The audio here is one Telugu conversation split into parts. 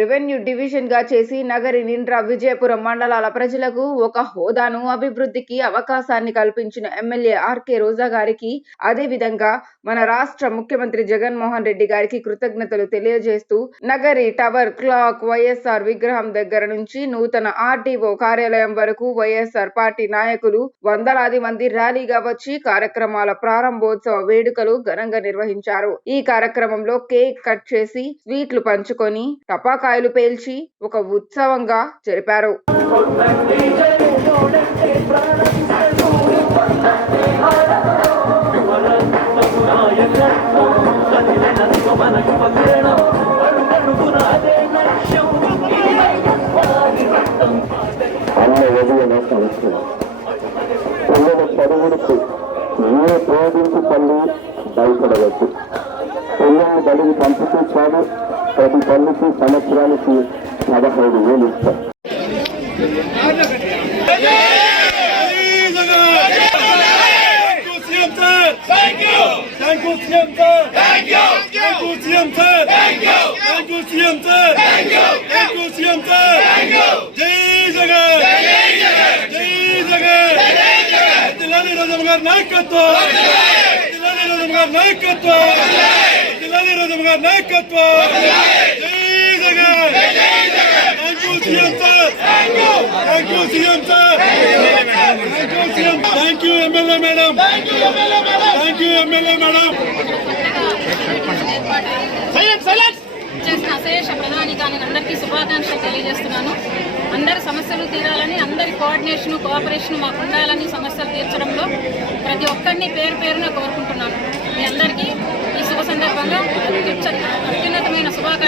రెవెన్యూ డివిజన్గా చేసి నగరి నిండ్ర విజయపురం మండలాల ప్రజలకు ఒక హోదాను అభివృద్ధికి అవకాశాన్ని కల్పించిన ఎమ్మెల్యే ఆర్కే రోజా గారికి అదే విధంగా మన రాష్ట్ర ముఖ్యమంత్రి జగన్మోహన్ రెడ్డి గారికి కృతజ్ఞతలు తెలియజేస్తూ నగరి టవర్ క్లాక్ వైఎస్ఆర్ విగ్రహం దగ్గర నుంచి నూతన ఆర్డీఓ కార్యాలయం వరకు వైఎస్ఆర్ పార్టీ నాయకులు వందలాది మంది ర్యాలీగా వచ్చి కార్యక్రమాల ప్రారంభోత్సవ వేడుకలు ఘనంగా నిర్వహించారు. ఈ కార్యక్రమంలో కేక్ కట్ చేసి స్వీట్లు పంచుకొని టపాకాయలు పేల్చి ఒక ఉత్సవంగా జరిపారు. అన్న ఉదయం పిల్లల చదువులకు ఏ బోధింపు తల్లి భయపడవద్దు పిల్లల్ని బడికి పంపితే చాలు ప్రతి తల్లికి సంవత్సరానికి పదహైదు వేలు ఇస్తారు నాయకత్వం నాయకత్వం దిలాని రజం గారి నాయకత్వం. జై Jagan thank you CM sir thank you CM sir thank you CM thank you MLA madam. Thank you. MLA madam చేసిన అశేష ప్రధానికానికి అందరికీ శుభాకాంక్షలు తెలియజేస్తున్నాను అందరి సమస్యలు తీరాలని అందరి కోఆర్డినేషన్ కోఆపరేషన్ మాకు ఉండాలని సమస్యలు తీర్చడంలో ప్రతి ఒక్కరిని పేరు పేరున కోరుకుంటున్నాను మీ అందరికీ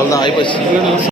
వదిలాలి రజం గారి